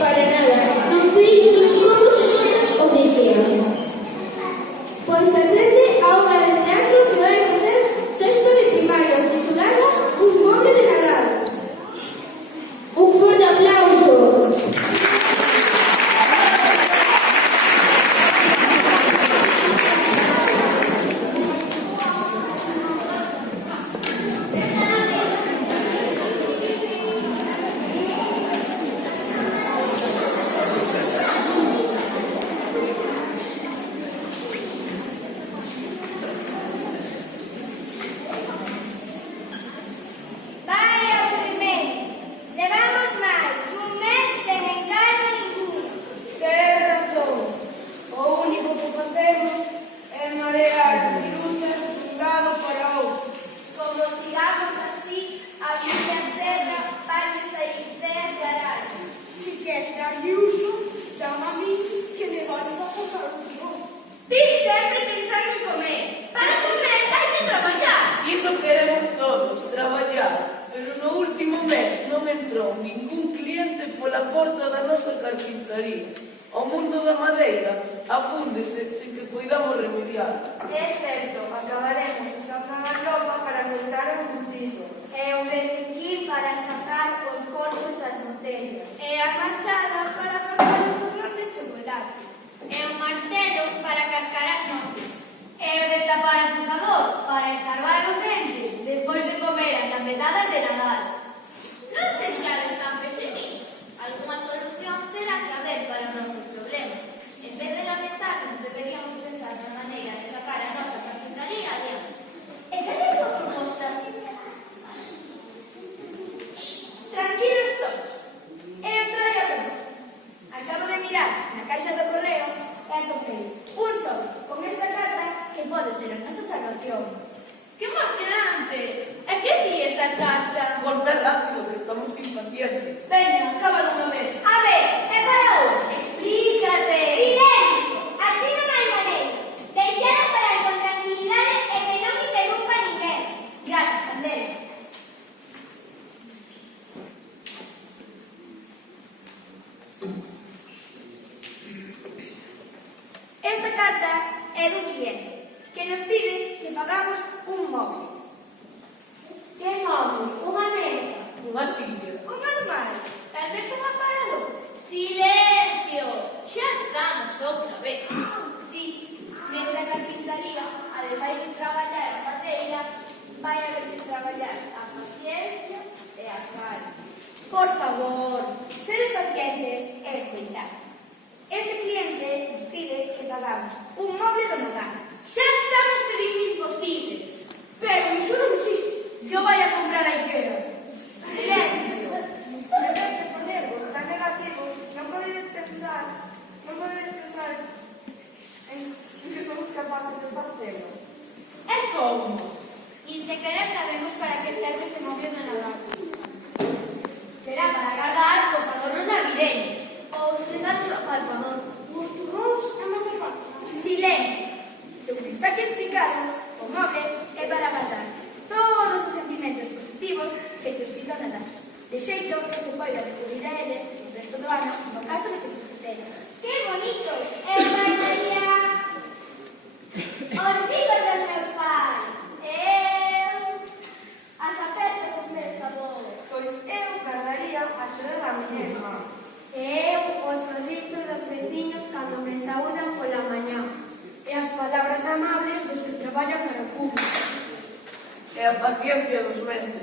Para nada, non sei como se nota o de Ikea. Pois aprende a obra de teatro que vai facer sexto de primaria titulada Un moble de Nadal. Un forte aplauso. Ningún cliente pola porta da nosa carpintaría. O mundo da madeira afúndese sen que poidamos remediar. É certo, acabaremos usando a ropa para cortar o embutido. E o berriquín para sacar os cortes das botellas. E a machada para cortar o turrón de chocolate. E o martelo para cascar as noces. E o desaparafuzador para estarvar os dentes despois de comer as lapedadas de Nadal. Non sexades tan pesimistas. Alguna solución terá que haber para os nosos problemas. En vez de lamentarnos, deberíamos pensar na maneira de sacar a nosa carpintaría adiante. E cal é a súa proposta? Tranquilos todos. Eu traio a proposta. Acabo de mirar na caixa do correo e atopei un sobre con esta carta que pode ser a nosa salvación. ¡Qué emocionante! ¿A qué di esa carta? Corta rápido, que estamos impacientes. Veña, acaba de mover. A ver, é para hoxe. Explícate. Silencio! Así non hai maneira. Deixaron para con tranquilidade e que non interrumpa ninguén. Gracias, Candela. Esta carta é dun cliente que nos pide que fagamos un móvil. Que móvil? Unha mesa? Unha silla. Un normal. Tal vez un aparador. ¡Silencio! Xa estamos outra vez. Sí, nesta carpintaría, ademais de traballar a madeira, vai haber que traballar a paciencia e as ganas. Por favor, sede pacientes e escoitar. Este cliente nos pide que fagamos un moble do Nadal. Xa estamos pedindo imposibles. Pero iso non existe. Yo vai a comprar a Ikea. Silencio. En vez de ponervos tan negativos, non podedes pensar en que somos capaces de facelo. É como? Nin sequera sabemos para que serve ese moble do Nadal. Será para guardar os adornos navideños. Os regalos ao palpador, os turróns e mazapán. Silencio. Según está aquí explicado, o moble é para guardar todos os sentimentos positivos que se explican na Nadal. De xeito que se poida recurrir a eles o resto do ano no caso de que se esquecera. Que bonito! Eu guardaría os libros dos meus pais. As apertas dos meus avós. Pois eu guardaría a xora da miña irmá. Eu o sorriso dos veciños cando me saúdan pola mañá. E as palabras amables dos que traballan cara pública. E a paciencia dos mestres.